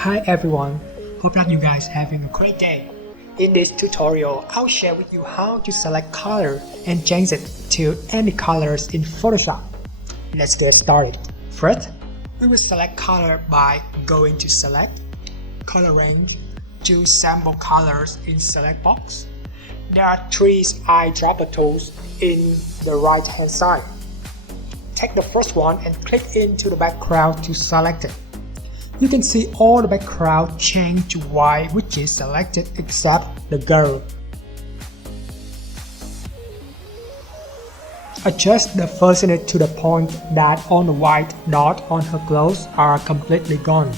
Hi everyone, hope that you guys having a great day. In this tutorial, I'll share with you how to select color and change it to any colors in Photoshop. Let's get started. First, we will select color by going to Select, Color Range, choose Sample Colors in Select box. There are three eyedropper tools in the right hand side. Take the first one and click into the background to select it. You can see all the background change to white, which is selected except the girl. Adjust the vicinity to the point that all the white dots on her clothes are completely gone.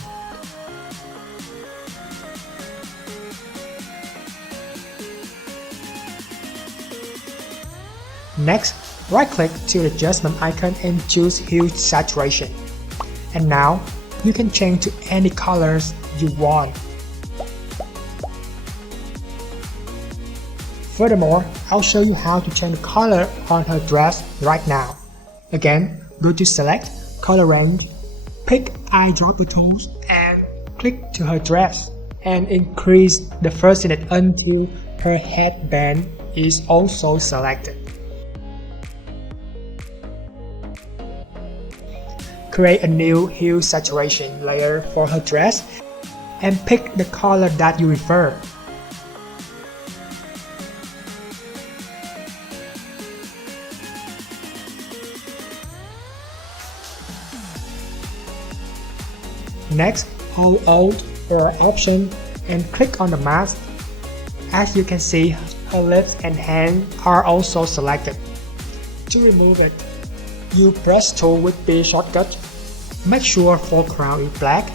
Next, right-click to the adjustment icon and choose Hue Saturation. And now, you can change to any colors you want. Furthermore, I'll show you how to change the color on her dress right now. Again, go to Select, Color Range, pick Eyedropper Tools and click to her dress and increase the vicinity until her headband is also selected. Create a new hue saturation layer for her dress and pick the color that you prefer. Next, hold Alt or Option and click on the mask. As you can see, her lips and hands are also selected. To remove it, use Brush tool with the shortcut. Make sure foreground is black.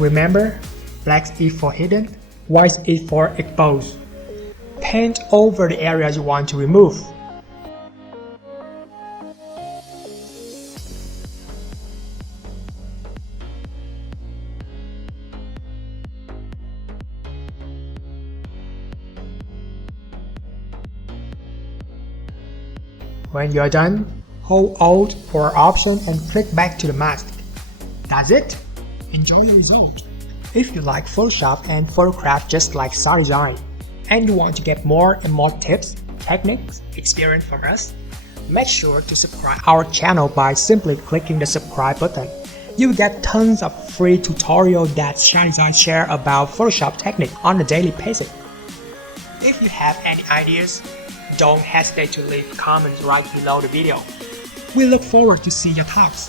Remember, black is for hidden, white is for exposed. Paint over the area you want to remove. When you're done, hold Alt or Option and click back to the mask. That's it! Enjoy the result! If you like Photoshop and photograph just like SADESIGN, and you want to get more and more tips, techniques, experience from us, make sure to subscribe our channel by simply clicking the subscribe button. You will get tons of free tutorials that SADESIGN share about Photoshop technique on a daily basis. If you have any ideas, don't hesitate to leave comments right below the video. We look forward to see your thoughts.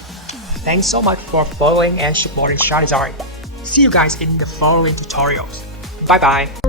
Thanks so much for following and supporting SADESIGN. See you guys in the following tutorials. Bye bye.